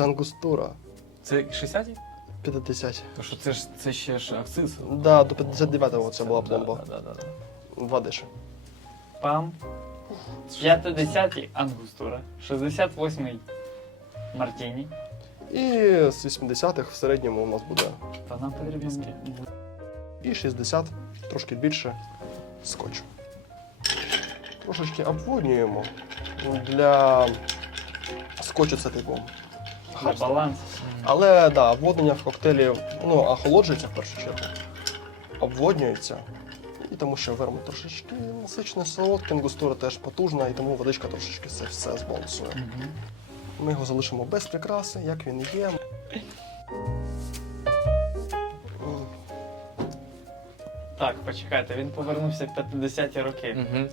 Це ангустура. Це 60-ті? 50. То що це ж це ще ж акциз. Да, до 59-го це була пломба. Да, да. Пам. 50-й ангустура. 68-й мартіні. І з 80-х в середньому у нас буде Та нам потрібно. і 60, трошки більше скотчу. Трошечки обводнюємо. Для скотчу це типу. Для балансу. Але да, обводнення в коктейлі ну, охолоджується в першу чергу. Обводнюється. І тому що вермут трошечки насичений солодкий, ангустура теж потужна, і тому водичка трошечки це все збалансує. Мгм. Ми його залишимо без прикраси, як він є. М. Так, почекайте, він повернувся в 50-ті роки. Мгм.